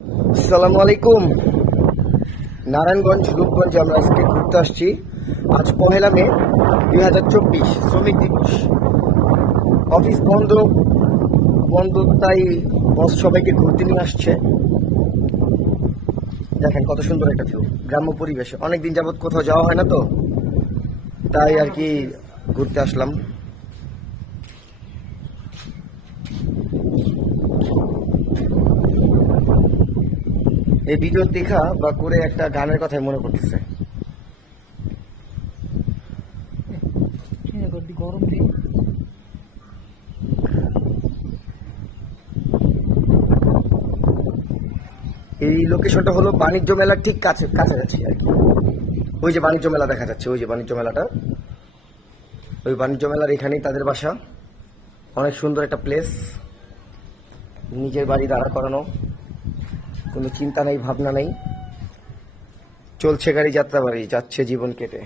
আসসালামু আলাইকুম। নারায়ণগঞ্জ রূপগঞ্জে আমরা আজকে ঘুরতে আসছি। আজ 1 মে 2024, শ্রমিক দিবস। অফিস বন্ধ বন্ধ, তাই বস সবাইকে ঘুরতে নিয়ে আসছে। দেখেন কত সুন্দর একটা ভিউ, গ্রাম্য পরিবেশ। অনেকদিন যাবত কোথাও যাওয়া হয় না, তো তাই আর কি ঘুরতে আসলাম। এই ভিডিও দেখা বা করে একটা গানের কথাই মনে পড়তেছে। গরম দিন এই লোকেশনটা হলো বাণিজ্য মেলার ঠিক কাছাকাছি আর কি। ওই যে বাণিজ্য মেলা দেখা যাচ্ছে, ওই যে বাণিজ্য মেলাটা, ওই বাণিজ্য মেলার এখানেই তাদের বাসা। অনেক সুন্দর একটা প্লেস, নিজের বাড়ি দাঁড়া করানো, কোনো চিন্তা নেই, ভাবনা নেই, চলছে গাড়ি যাত্রা বাড়ি, যাচ্ছে জীবন কেটে।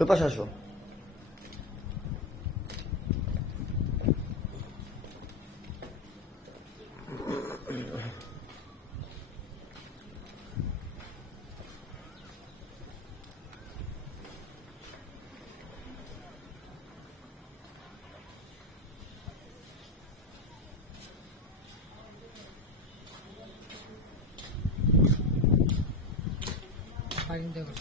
ওই পাশে আসো। ফাইন দেওয়া